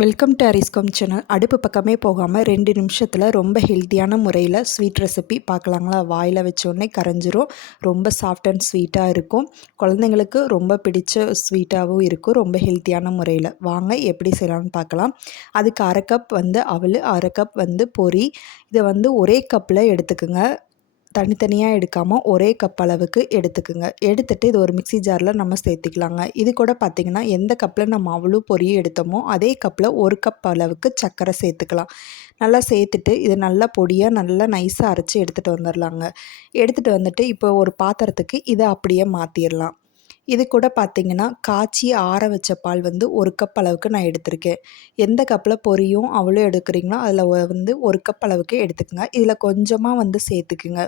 Welcome to அரிஸ்காம் channel. அடுப்பு பக்கமே போகாமல் 2 நிமிஷத்தில் ரொம்ப ஹெல்த்தியான முறையில் ஸ்வீட் ரெசிபி பார்க்கலாங்களா? வாயில் வச்சோடனே கரைஞ்சிரும். ரொம்ப சாஃப்ட் அண்ட் ஸ்வீட்டாக இருக்கும். குழந்தைங்களுக்கு ரொம்ப பிடிச்ச ஸ்வீட்டாகவும் இருக்கும். ரொம்ப ஹெல்த்தியான முறையில் வாங்க எப்படி செய்யலாம்னு பார்க்கலாம். அதுக்கு 1/2 கப் அவல், 1/2 கப் பொரி. இதை ஒரே கப்பில் எடுத்துக்குங்க. தனித்தனியாக எடுக்காமல் ஒரே கப் அளவுக்கு எடுத்துக்குங்க. எடுத்துகிட்டு இது ஒரு மிக்ஸி ஜாரில் நம்ம சேர்த்துக்கலாங்க. இது கூட பார்த்திங்கன்னா எந்த கப்பில் நம்ம அவ்வளோ பொரியை எடுத்தோமோ அதே கப்பில் 1 கப் அளவுக்கு சர்க்கரை சேர்த்துக்கலாம். நல்லா சேர்த்துட்டு இது நல்லா பொடியாக நல்லா நைஸாக அரைச்சி எடுத்துகிட்டு வந்துடலாங்க. எடுத்துகிட்டு வந்துட்டு இப்போ ஒரு பாத்திரத்துக்கு இதை அப்படியே மாற்றிடலாம். இது கூட பார்த்திங்கன்னா காய்ச்சி ஆற வச்ச பால் 1 கப் அளவுக்கு நான் எடுத்திருக்கேன். எந்த கப்பில் பொரியும் அவ்வளோ எடுக்கிறீங்களோ அதில் 1 கப் அளவுக்கு எடுத்துக்கோங்க. இதில் கொஞ்சமாக சேர்த்துக்குங்க.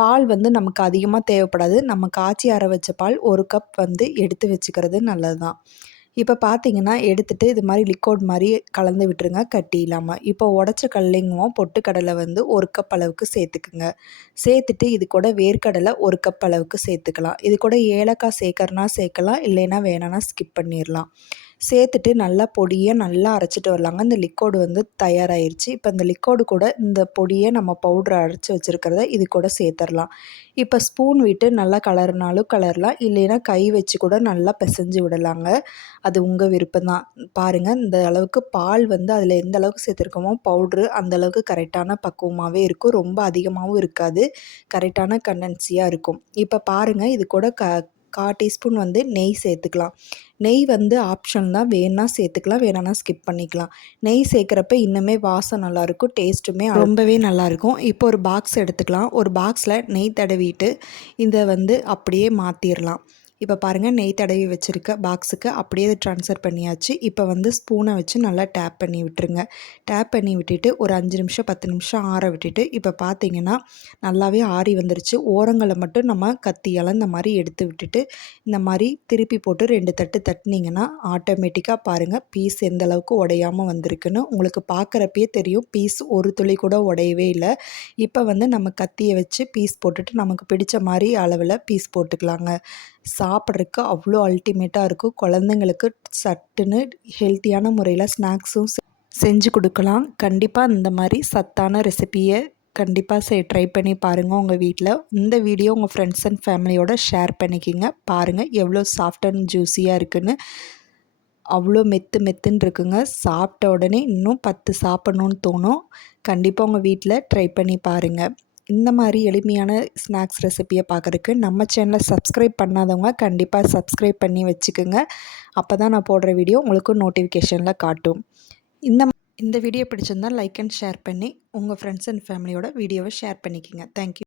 பால் நமக்கு அதிகமாக தேவைப்படாது. நம்ம காய்ச்சி ஆற வச்ச பால் 1 கப் எடுத்து வச்சுக்கிறது நல்லது தான். இப்போ பார்த்தீங்கன்னா எடுத்துகிட்டு இது மாதிரி லிக்விட் மாதிரி கலந்து விட்டுருங்க, கட்டி இல்லாமல். இப்போ உடச்ச கடலைங்கும் பொட்டுக்கடலை 1 கப் அளவுக்கு சேர்த்துக்குங்க. சேர்த்துட்டு இது கூட வேர்க்கடலை 1 கப் அளவுக்கு சேர்த்துக்கலாம். இது கூட ஏலக்காய் சேர்க்கறனா சேர்க்கலாம், இல்லைன்னா வேணான்னா ஸ்கிப் பண்ணிடலாம். சேர்த்துட்டு நல்லா பொடியை நல்லா அரைச்சிட்டு வரலாங்க. இந்த லிக்விடு தயாராகிருச்சு. இப்போ இந்த லிக்விடு கூட இந்த பொடியை நம்ம பவுட்ரு அரைச்சி வச்சுருக்கிறத இது கூட சேர்த்துடலாம். இப்போ ஸ்பூன் விட்டு நல்லா கலர்னாலும் கலரலாம், இல்லைன்னா கை வச்சு கூட நல்லா பிசைஞ்சு விடலாங்க. அது உங்கள் விருப்பம் தான். பாருங்கள், இந்த அளவுக்கு பால் அதில் எந்த அளவுக்கு சேர்த்துருக்கோமோ பவுட்ரு அந்த அளவுக்கு கரெக்டான பக்குவமாகவே இருக்கும். ரொம்ப அதிகமாகவும் இருக்காது, கரெக்டான கண்டன்சியாக இருக்கும். இப்போ பாருங்கள், இது கூட 1/4 டீஸ்பூன் நெய் சேர்த்துக்கலாம். நெய் ஆப்ஷன் தான், வேணா சேர்த்துக்கலாம், வேணான்னா ஸ்கிப் பண்ணிக்கலாம். நெய் சேர்க்குறப்ப இன்னுமே வாசம் நல்லாயிருக்கும், டேஸ்ட்டுமே ரொம்பவே நல்லாயிருக்கும். இப்போ ஒரு பாக்ஸ் எடுத்துக்கலாம். ஒரு பாக்ஸில் நெய் தடவிட்டு இதை அப்படியே மாற்றிடலாம். இப்போ பாருங்கள், நெய் தடவி வச்சுருக்க பாக்ஸுக்கு அப்படியே அதை ட்ரான்ஸ்ஃபர் பண்ணியாச்சு. இப்போ ஸ்பூனை வச்சு நல்லா டேப் பண்ணி விட்டுருங்க. டேப் பண்ணி விட்டுட்டு ஒரு 5 நிமிஷம் 10 நிமிஷம் ஆற விட்டுட்டு இப்போ பார்த்தீங்கன்னா நல்லாவே ஆறி வந்துருச்சு. ஓரங்களை மட்டும் நம்ம கத்தியால் இந்த மாதிரி எடுத்து விட்டுட்டு இந்த மாதிரி திருப்பி போட்டு 2 தட்டு தட்டினீங்கன்னா ஆட்டோமேட்டிக்காக பாருங்கள் பீஸ் எந்த அளவுக்கு உடையாமல் வந்திருக்குன்னு உங்களுக்கு பார்க்குறப்பே தெரியும். பீஸ் ஒரு துளி கூட உடையவே இல்லை. இப்போ நம்ம கத்தியை வச்சு பீஸ் போட்டுட்டு நமக்கு பிடிச்ச மாதிரி அளவில் பீஸ் போட்டுக்கலாங்க. சாப்பிட்றதுக்கு அவ்வளோ அல்டிமேட்டாக இருக்கும். குழந்தைங்களுக்கு சட்டுன்னு ஹெல்த்தியான முறையில் ஸ்நாக்ஸும் செஞ்சு கொடுக்கலாம். கண்டிப்பாக இந்த மாதிரி சத்தான ரெசிபியை கண்டிப்பாக ட்ரை பண்ணி பாருங்கள் உங்கள் வீட்டில். இந்த வீடியோ உங்கள் ஃப்ரெண்ட்ஸ் அண்ட் ஃபேமிலியோட ஷேர் பண்ணிக்கிங்க. பாருங்கள் எவ்வளோ சாஃப்ட் அண்ட் ஜூஸியாக இருக்குன்னு. அவ்வளோ மெத்துன்னு இருக்குங்க. சாப்பிட்ட உடனே இன்னும் 10 சாப்பிட்ணுன்னு தோணும். கண்டிப்பாக உங்கள் வீட்டில் ட்ரை பண்ணி பாருங்கள். இந்த மாதிரி எளிமையான ஸ்நாக்ஸ் ரெசிப்பியை பார்க்குறதுக்கு நம்ம சேனலை சப்ஸ்கிரைப் பண்ணாதவங்க கண்டிப்பாக சப்ஸ்கிரைப் பண்ணி வச்சுக்கோங்க. அப்போ தான் நான் போடுற வீடியோ உங்களுக்கு நோட்டிஃபிகேஷனில் காட்டும். இந்த வீடியோ பிடிச்சிருந்தால் லைக் அண்ட் ஷேர் பண்ணி உங்கள் ஃப்ரெண்ட்ஸ் அண்ட் ஃபேமிலியோட வீடியோவை ஷேர் பண்ணிக்கோங்க. தேங்க்யூ.